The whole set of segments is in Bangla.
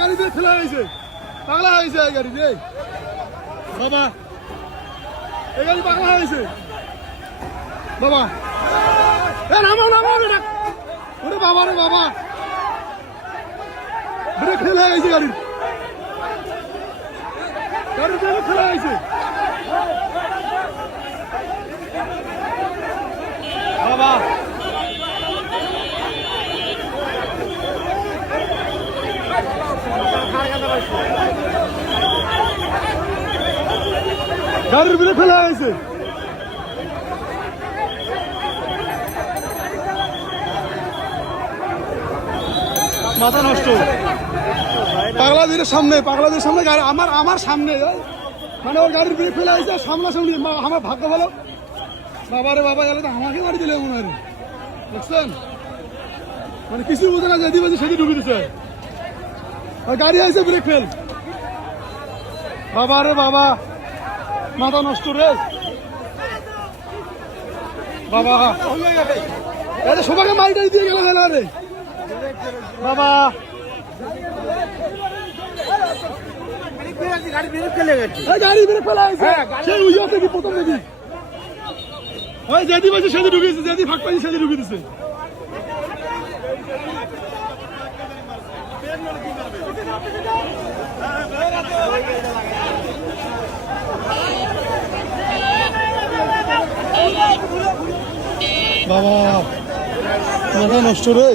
গাড়ি দিয়ে ফেলা হয়েছে, পাগলা হয়েছে এই গাড়ি রে বাবা, এই গাড়ি পাগলা হয়েছে বাবা। নামা নামা বেটা, ওরে বাবা রে বাবা, ব্রেক ফেল হয়ে গেছে গাড়ির, গাড়ির ব্রেক ফেলা হয়েছে বাবা। গাড়ির ব্রেক ফেলা হয়েছে, মাথা নষ্ট। পাগলাদের সামনে, পাগলাদের সামনে গাড়ি, আমার সামনে মানে ওর গাড়ির ব্রেক ফেলা হয়েছে সামনাসামনি। আমার ভাগ্য ভালো বাবারে বাবা, গেলে তো আমাকে গাড়ি দিলে মনে হয়, বুঝছেন? মানে কিছু বোঝে না, যেদি বাজে সেদি ঢুকে দিচ্ছে, আর গাড়ি আছে ব্রেক ফেল। বাবারে বাবা, মাথা নষ্ট রে বাবা, সবাইকে মাইটাই দিয়ে গেল রে বাবা। গাড়ি ব্রেক ফেলা হয়েছে, সেই উইয়াতে কি প্রথম দেখি ওই যেদি বাজে সেদি ঢুকেছে, যেদি ফাঁক পাইছে সেদি ঢুকে দিচ্ছে। বাবা মাথা নষ্ট রে,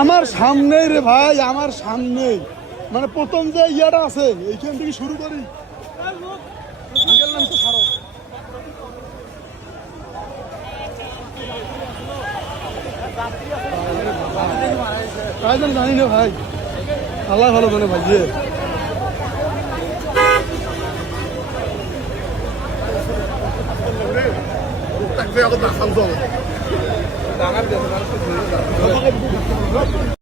আমার সামনে রে ভাই, আমার সামনে, মানে প্রথম যে ইয়াটা আছে এইখান থেকে শুরু করি। জানি না ভাই, আল্লাহ ভালো জানে ভাই। যে